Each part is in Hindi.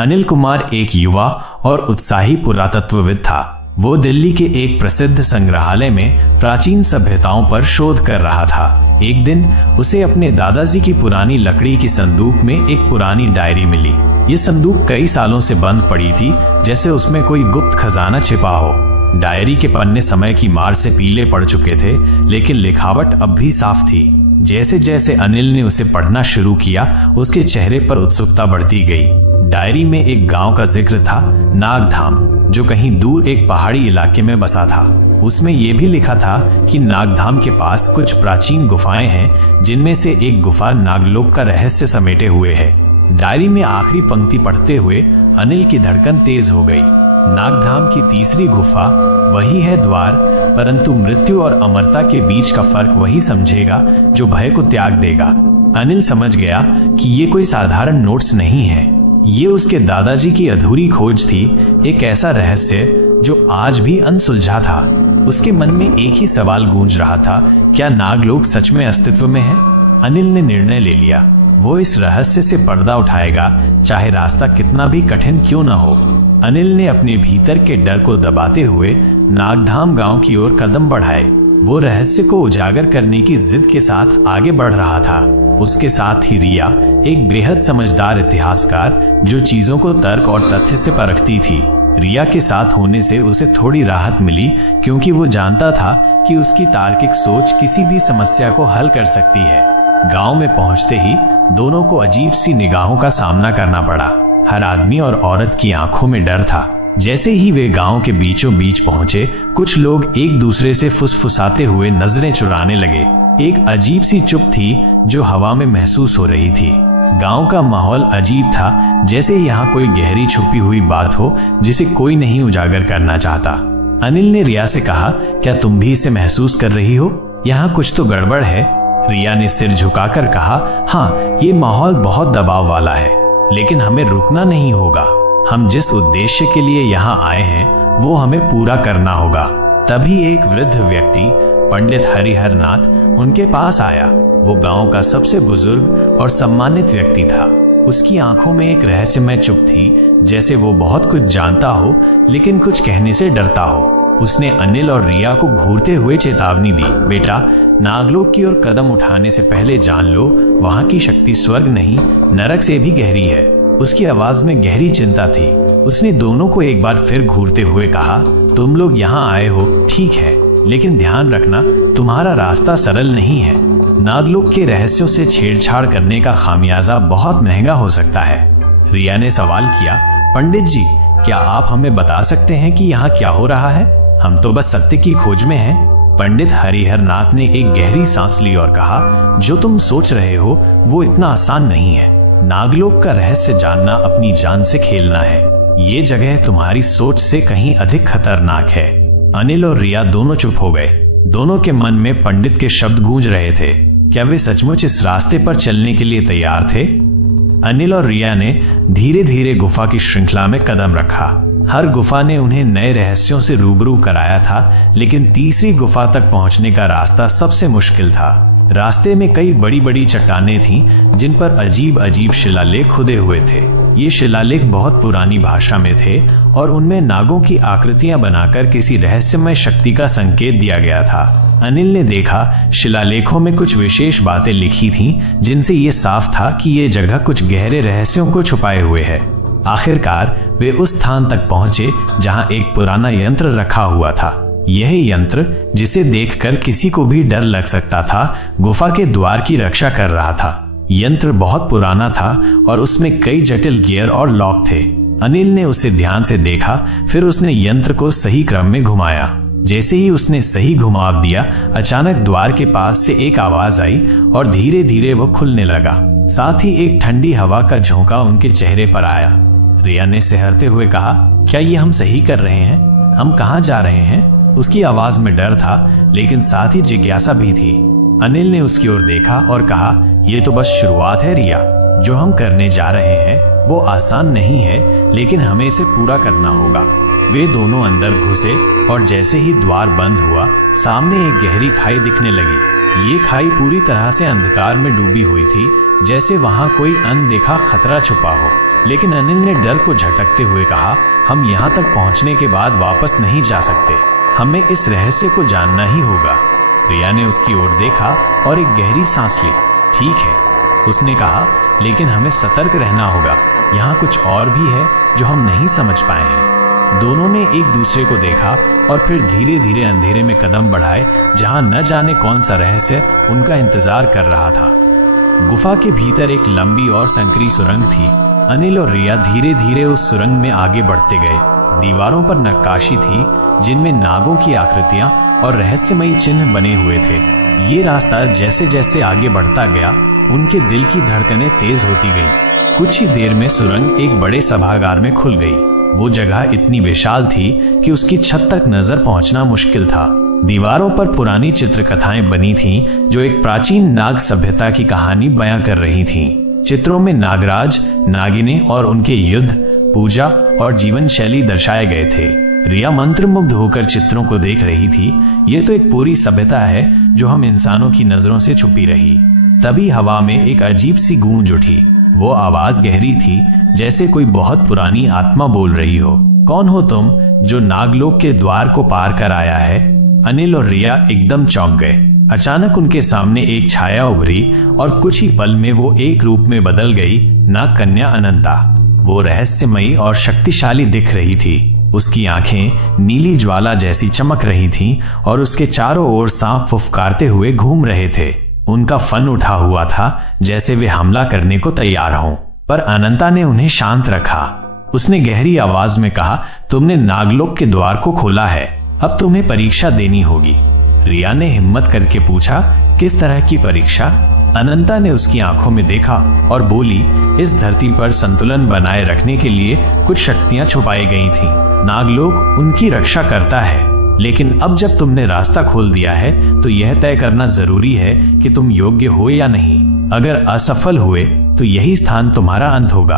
अनिल कुमार एक युवा और उत्साही पुरातत्वविद था। वो दिल्ली के एक प्रसिद्ध संग्रहालय में प्राचीन सभ्यताओं पर शोध कर रहा था। एक दिन उसे अपने दादाजी की पुरानी लकड़ी की संदूक में एक पुरानी डायरी मिली। ये संदूक कई सालों से बंद पड़ी थी, जैसे उसमें कोई गुप्त खजाना छिपा हो। डायरी के पन्ने समय की मार से पीले पड़ चुके थे, लेकिन लिखावट अब भी साफ थी। जैसे जैसे अनिल ने उसे पढ़ना शुरू किया, उसके चेहरे पर उत्सुकता बढ़ती गई। डायरी में एक गांव का जिक्र था, नागधाम, जो कहीं दूर एक पहाड़ी इलाके में बसा था। उसमें यह भी लिखा था कि नागधाम के पास कुछ प्राचीन गुफाएं हैं, जिनमें से एक गुफा नागलोक का रहस्य समेटे हुए है। डायरी में आखिरी पंक्ति पढ़ते हुए अनिल की धड़कन तेज हो गई। नागधाम की तीसरी गुफा वही है द्वार, परंतु मृत्यु और अमरता के बीच का फर्क वही समझेगा जो भय को त्याग देगा। अनिल समझ गया कि ये कोई साधारण नोट्स नहीं है, ये उसके दादाजी की अधूरी खोज थी, एक ऐसा रहस्य जो आज भी अनसुलझा था। उसके मन में एक ही सवाल गूंज रहा था, क्या नागलोक सच में अस्तित्व में है? अनिल ने निर्णय ले लिया, वो इस रहस्य से पर्दा उठाएगा, चाहे रास्ता कितना भी कठिन क्यों न हो। अनिल ने अपने भीतर के डर को दबाते हुए नागधाम गांव की ओर कदम बढ़ाए। वो रहस्य को उजागर करने की जिद के साथ आगे बढ़ रहा था। उसके साथ ही रिया, एक बेहद समझदार इतिहासकार जो चीजों को तर्क और तथ्य से परखती थी। रिया के साथ होने से उसे थोड़ी राहत मिली, क्योंकि वो जानता था कि उसकी तार्किक सोच किसी भी समस्या को हल कर सकती है। गांव में पहुंचते ही दोनों को अजीब सी निगाहों का सामना करना पड़ा। हर आदमी और औरत की आंखों में डर था। जैसे ही वे गांव के बीचों बीच पहुंचे, कुछ लोग एक दूसरे से फुसफुसाते हुए नजरें चुराने लगे। एक अजीब सी चुप थी जो हवा में महसूस हो रही थी। गांव का माहौल अजीब था, जैसे यहाँ कोई गहरी छुपी हुई बात हो जिसे कोई नहीं उजागर करना चाहता। अनिल ने रिया से कहा, क्या तुम भी इसे महसूस कर रही हो? यहाँ कुछ तो गड़बड़ है। रिया ने सिर झुकाकर कहा, हाँ, ये माहौल बहुत दबाव वाला है, लेकिन हमें रुकना नहीं होगा। हम जिस उद्देश्य के लिए यहाँ आए हैं वो हमें पूरा करना होगा। तभी एक वृद्ध व्यक्ति, पंडित हरिहर नाथ, उनके पास आया। वो गांव का सबसे बुजुर्ग और सम्मानित व्यक्ति था। उसकी आंखों में एक रहस्यमय चुप थी, जैसे वो बहुत कुछ जानता हो लेकिन कुछ कहने से डरता हो। उसने अनिल और रिया को घूरते हुए चेतावनी दी, बेटा, नागलोक की ओर कदम उठाने से पहले जान लो, वहां की शक्ति स्वर्ग नहीं, नरक से भी गहरी है। उसकी आवाज में गहरी चिंता थी। उसने दोनों को एक बार फिर घूरते हुए कहा, तुम लोग यहाँ आए हो, ठीक है, लेकिन ध्यान रखना, तुम्हारा रास्ता सरल नहीं है। नागलोक के रहस्यों से छेड़छाड़ करने का खामियाजा बहुत महंगा हो सकता है। रिया ने सवाल किया, पंडित जी, क्या आप हमें बता सकते हैं कि यहाँ क्या हो रहा है? हम तो बस सत्य की खोज में हैं। पंडित हरिहर नाथ ने एक गहरी सांस ली और कहा, जो तुम सोच रहे हो वो इतना आसान नहीं है। नागलोक का रहस्य जानना अपनी जान से खेलना है। ये जगह तुम्हारी सोच से कहीं अधिक खतरनाक है। अनिल और रिया दोनों चुप हो गए। दोनों के मन में पंडित के शब्द गूंज रहे थे। क्या वे सचमुच इस रास्ते पर चलने के लिए तैयार थे? अनिल और रिया ने धीरे धीरे गुफा की श्रृंखला में कदम रखा। हर गुफा ने उन्हें नए रहस्यों से रूबरू कराया था, लेकिन तीसरी गुफा तक पहुंचने का रास्ता सबसे मुश्किल था। रास्ते में कई बड़ी बड़ी चट्टानें थीं, जिन पर अजीब अजीब शिलालेख खुदे हुए थे। ये शिलालेख बहुत पुरानी भाषा में थे और उनमें नागों की आकृतियां बनाकर किसी रहस्यमय शक्ति का संकेत दिया गया था। अनिल ने देखा, शिलालेखों में कुछ विशेष बातें लिखी थीं, जिनसे ये साफ था कि ये जगह कुछ गहरे रहस्यों को छुपाए हुए है। आखिरकार वे उस स्थान तक पहुंचे जहां एक पुराना यंत्र रखा हुआ था। यह यंत्र, जिसे देखकर किसी को भी डर लग सकता था, गुफा के द्वार की रक्षा कर रहा था। यंत्र बहुत पुराना था और उसमें कई जटिल गियर और लॉक थे। अनिल ने उसे ध्यान से देखा, फिर उसने यंत्र को सही क्रम में घुमाया। जैसे ही उसने सही घुमाव दिया, अचानक द्वार के पास से एक आवाज आई और धीरे धीरे वो खुलने लगा। साथ ही एक ठंडी हवा का झोंका उनके चेहरे पर आया। रिया ने सिहरते हुए कहा, क्या ये हम सही कर रहे हैं? हम कहाँ जा रहे हैं? उसकी आवाज में डर था, लेकिन साथ ही जिज्ञासा भी थी। अनिल ने उसकी ओर देखा और कहा, ये तो बस शुरुआत है रिया। जो हम करने जा रहे हैं वो आसान नहीं है, लेकिन हमें इसे पूरा करना होगा। वे दोनों अंदर घुसे और जैसे ही द्वार बंद हुआ, सामने एक गहरी खाई दिखने लगी। ये खाई पूरी तरह से अंधकार में डूबी हुई थी, जैसे वहां कोई अनदेखा खतरा छुपा हो। लेकिन अनिल ने डर को झटकते हुए कहा, हम यहाँ तक पहुँचने के बाद वापस नहीं जा सकते, हमें इस रहस्य को जानना ही होगा। रिया ने उसकी ओर देखा और एक गहरी सांस ली। ठीक है, उसने कहा, लेकिन हमें सतर्क रहना होगा, यहाँ कुछ और भी है जो हम नहीं समझ पाए हैं। दोनों ने एक दूसरे को देखा और फिर धीरे धीरे अंधेरे में कदम बढ़ाए, जहां न जाने कौन सा रहस्य उनका इंतजार कर रहा था। गुफा के भीतर एक लंबी और संकरी सुरंग थी। अनिल और रिया धीरे धीरे उस सुरंग में आगे बढ़ते गए। दीवारों पर नक्काशी थी जिनमें नागों की आकृतियां और रहस्यमयी चिन्ह बने हुए थे। ये रास्ता जैसे जैसे आगे बढ़ता गया, उनके दिल की धड़कनें तेज होती गईं। कुछ ही देर में सुरंग एक बड़े सभागार में खुल गई। वो जगह इतनी विशाल थी कि उसकी छत तक नजर पहुंचना मुश्किल था। दीवारों पर पुरानी चित्रकथाएं बनी थीं जो एक प्राचीन नाग सभ्यता की कहानी बयां कर रही थीं। चित्रों में नागराज, नागिनें और उनके युद्ध, पूजा और जीवन शैली दर्शाए गए थे। रिया मंत्रमुग्ध होकर चित्रों को देख रही थी। ये तो एक पूरी सभ्यता है जो हम इंसानों की नजरों से छुपी रही। तभी हवा में एक अजीब सी गूंज उठी। वो आवाज गहरी थी, जैसे कोई बहुत पुरानी आत्मा बोल रही हो। कौन हो तुम जो नागलोक के द्वार को पार कर आया है? अनिल और रिया एकदम चौंक गए। अचानक उनके सामने एक छाया उभरी और कुछ ही पल में वो एक रूप में बदल गई, नाग कन्या अनंता। वो रहस्यमयी और शक्तिशाली दिख रही थी। उसकी आंखें नीली ज्वाला जैसी चमक रही थीं और उसके चारों ओर सांप फुफकारते हुए घूम रहे थे। उनका फन उठा हुआ था, जैसे वे हमला करने को तैयार हों। पर अनंता ने उन्हें शांत रखा। उसने गहरी आवाज में कहा, तुमने नागलोक के द्वार को खोला है, अब तुम्हें परीक्षा देनी होगी। रिया ने हिम्मत करके पूछा, किस तरह की परीक्षा? अनंता ने उसकी आंखों में देखा और बोली, इस धरती पर संतुलन बनाए रखने के लिए कुछ शक्तियां छुपाई गई थीं। नागलोक उनकी रक्षा करता है, लेकिन अब जब तुमने रास्ता खोल दिया है तो यह तय करना जरूरी है कि तुम योग्य हो या नहीं। अगर असफल हुए तो यही स्थान तुम्हारा अंत होगा।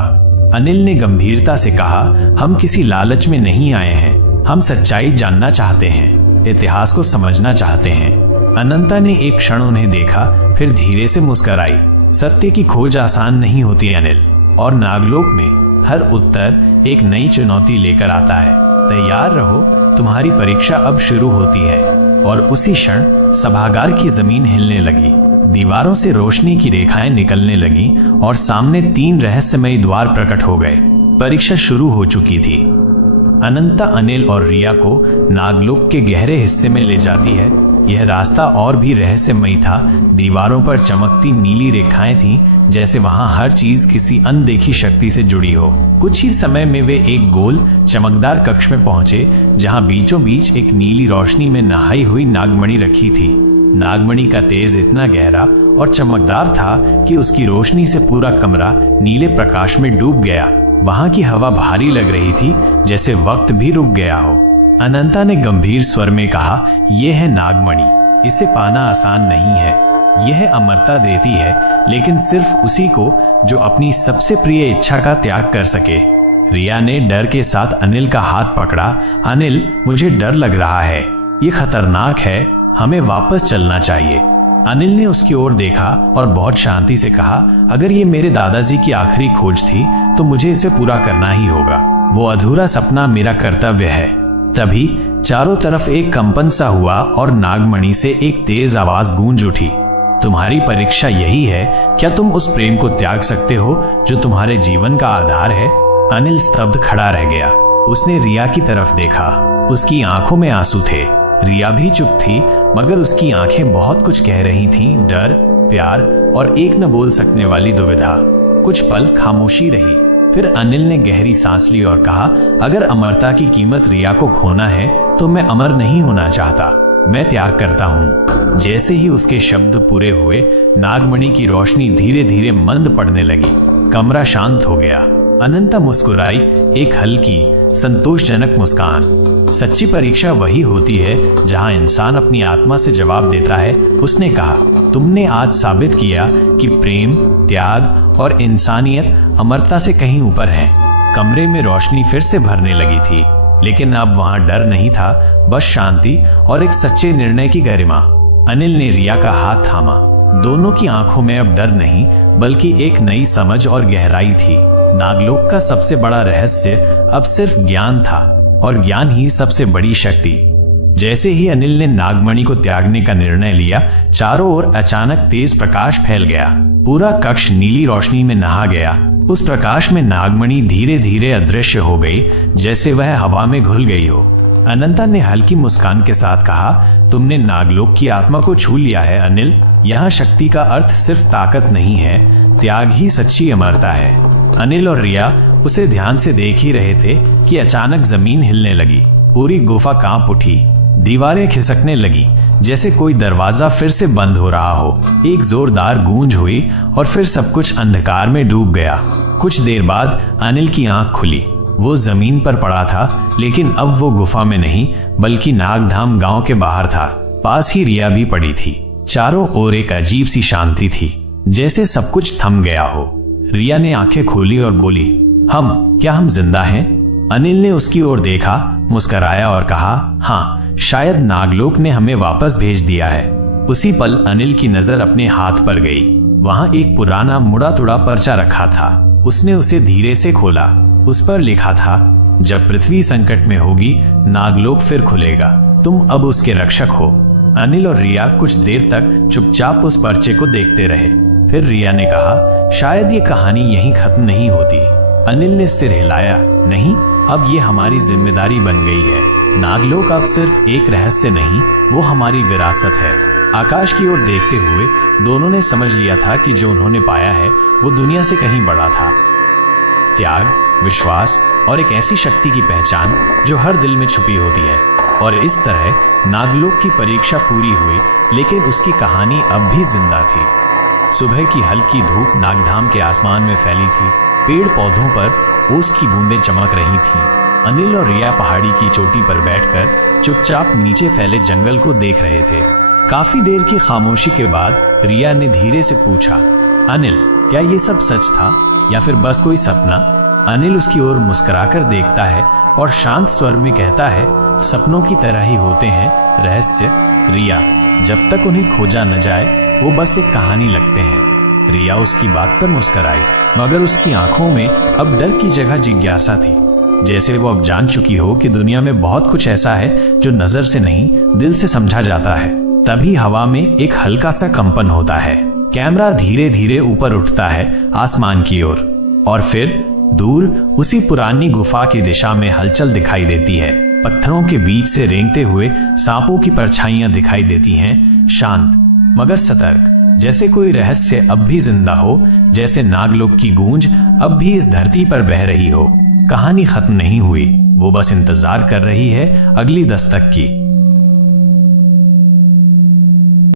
अनिल ने गंभीरता से कहा, हम किसी लालच में नहीं आए हैं, हम सच्चाई जानना चाहते हैं, इतिहास को समझना चाहते हैं। अनंता ने एक क्षण उन्हें देखा, फिर धीरे से मुस्कुराई। सत्य की खोज आसान नहीं होती अनिल, और नागलोक में हर उत्तर एक नई चुनौती लेकर आता है। तैयार रहो, तुम्हारी परीक्षा अब शुरू होती है। और उसी क्षण सभागार की जमीन हिलने लगी। दीवारों से रोशनी की रेखाएं निकलने लगीं और सामने 3 रहस्यमयी द्वार प्रकट हो गए। परीक्षा शुरू हो चुकी थी। अनंता अनिल और रिया को नागलोक के गहरे हिस्से में ले जाती है। यह रास्ता और भी रहस्यमयी था। दीवारों पर चमकती नीली रेखाएं थीं, जैसे वहां हर चीज किसी अनदेखी शक्ति से जुड़ी हो। कुछ ही समय में वे एक गोल चमकदार कक्ष में पहुंचे, जहां बीचों बीच एक नीली रोशनी में नहाई हुई नागमणि रखी थी। नागमणि का तेज इतना गहरा और चमकदार था कि उसकी रोशनी से पूरा कमरा नीले प्रकाश में डूब गया। वहां की हवा भारी लग रही थी, जैसे वक्त भी रुक गया हो। अनंता ने गंभीर स्वर में कहा, यह है नागमणि, इसे पाना आसान नहीं है। यह अमरता देती है, लेकिन सिर्फ उसी को जो अपनी सबसे प्रिय इच्छा का त्याग कर सके। रिया ने डर के साथ अनिल का हाथ पकड़ा। अनिल, मुझे डर लग रहा है, ये खतरनाक है, हमें वापस चलना चाहिए। अनिल ने उसकी ओर देखा और बहुत शांति से कहा, अगर ये मेरे दादाजी की आखिरी खोज थी तो मुझे इसे पूरा करना ही होगा। वो अधूरा सपना मेरा कर्तव्य है। तभी चारों तरफ एक कंपन सा हुआ और नागमणि से एक तेज आवाज गूंज उठी, तुम्हारी परीक्षा यही है, क्या तुम उस प्रेम को त्याग सकते हो जो तुम्हारे जीवन का आधार है? अनिल स्तब्ध खड़ा रह गया। उसने रिया की तरफ देखा, उसकी आंखों में आंसू थे। रिया भी चुप थी, मगर उसकी आंखें बहुत कुछ कह रही थीं, डर, प्यार और एक न बोल सकने वाली दुविधा। कुछ पल खामोशी रही, फिर अनिल ने गहरी सांस ली और कहा, अगर अमरता की कीमत रिया को खोना है तो मैं अमर नहीं होना चाहता, मैं त्याग करता हूँ। जैसे ही उसके शब्द पूरे हुए, नागमणि की रोशनी धीरे धीरे मंद पड़ने लगी। कमरा शांत हो गया। अनंता मुस्कुराई, एक हल्की संतोषजनक मुस्कान। सच्ची परीक्षा वही होती है जहां इंसान अपनी आत्मा से जवाब देता है। उसने कहा, तुमने आज साबित किया कि प्रेम, त्याग और इंसानियत अमरता से कहीं ऊपर है। कमरे में रोशनी फिर से भरने लगी थी, लेकिन अब वहां डर नहीं था, बस शांति और एक सच्चे निर्णय की गरिमा। अनिल ने रिया का हाथ थामा। दोनों की आंखों में अब डर नहीं बल्कि एक नई समझ और गहराई थी। नागलोक का सबसे बड़ा रहस्य अब सिर्फ ज्ञान था और ज्ञान ही सबसे बड़ी शक्ति। जैसे ही अनिल ने नागमणि को त्यागने का निर्णय लिया, चारों ओर अचानक तेज प्रकाश फैल गया। पूरा कक्ष नीली रोशनी में नहा गया। उस प्रकाश में नागमणि धीरे धीरे अदृश्य हो गई, जैसे वह हवा में घुल गई हो। अनंता ने हल्की मुस्कान के साथ कहा, तुमने नागलोक की आत्मा को छू लिया है अनिल। यहाँ शक्ति का अर्थ सिर्फ ताकत नहीं है, त्याग ही सच्ची अमरता है। अनिल और रिया उसे ध्यान से देख ही रहे थे कि अचानक जमीन हिलने लगी। पूरी गुफा कांप उठी, दीवारें खिसकने लगी, जैसे कोई दरवाजा फिर से बंद हो रहा हो। एक जोरदार गूंज हुई और फिर सब कुछ अंधकार में डूब गया। कुछ देर बाद अनिल की आंख खुली। वो जमीन पर पड़ा था, लेकिन अब वो गुफा में नहीं बल्कि नागधाम गांव के बाहर था। पास ही रिया भी पड़ी थी। चारों ओर एक अजीब सी शांति थी, जैसे सब कुछ थम गया हो। रिया ने आंखें खोली और बोली, क्या हम जिंदा हैं? अनिल ने उसकी ओर देखा, मुस्कुराया और कहा, हाँ, शायद नागलोक ने हमें वापस भेज दिया है। उसी पल अनिल की नजर अपने हाथ पर गई। वहां एक पुराना मुड़ा तुड़ा पर्चा रखा था। उसने उसे धीरे से खोला। उस पर लिखा था, जब पृथ्वी संकट में होगी, नागलोक फिर खुलेगा, तुम अब उसके रक्षक हो। अनिल और रिया कुछ देर तक चुपचाप उस पर्चे को देखते रहे। फिर रिया ने कहा, शायद ये कहानी यहीं खत्म नहीं होती। अनिल ने सिर हिलाया, नहीं, अब ये हमारी जिम्मेदारी बन गई है। नागलोक अब सिर्फ एक रहस्य नहीं, वो हमारी विरासत है। आकाश की ओर देखते हुए दोनों ने समझ लिया था कि जो उन्होंने पाया है वो दुनिया से कहीं बड़ा था। त्याग, विश्वास और एक ऐसी शक्ति की पहचान जो हर दिल में छुपी होती है। और इस तरह नागलोक की परीक्षा पूरी हुई, लेकिन उसकी कहानी अब भी जिंदा थी। सुबह की हल्की धूप नागधाम के आसमान में फैली थी। पेड़ पौधों पर ओस की बूंदें चमक रही थीं। अनिल और रिया पहाड़ी की चोटी पर बैठकर चुपचाप नीचे फैले जंगल को देख रहे थे। काफी देर की खामोशी के बाद रिया ने धीरे से पूछा, अनिल, क्या ये सब सच था या फिर बस कोई सपना? अनिल उसकी ओर मुस्कुराकर देखता है और शांत स्वर में कहता है, सपनों की तरह ही होते हैं रहस्य रिया, जब तक उन्हें खोजा न जाए वो बस एक कहानी लगते हैं। रिया उसकी बात पर मुस्कुराई, मगर उसकी आंखों में अब डर की जगह जिज्ञासा थी, जैसे वो अब जान चुकी हो कि दुनिया में बहुत कुछ ऐसा है जो नजर से नहीं, दिल से समझा जाता है। तभी हवा में एक हल्का सा कंपन होता है। कैमरा धीरे धीरे ऊपर उठता है आसमान की ओर, और फिर दूर उसी पुरानी गुफा की दिशा में हलचल दिखाई देती है। पत्थरों के बीच से रेंगते हुए सांपों की परछाइयां दिखाई देती हैं, शांत मगर सतर्क, जैसे कोई रहस्य अब भी जिंदा हो, जैसे नागलोक की गूंज अब भी इस धरती पर बह रही हो। कहानी खत्म नहीं हुई, वो बस इंतजार कर रही है अगली दस्तक की।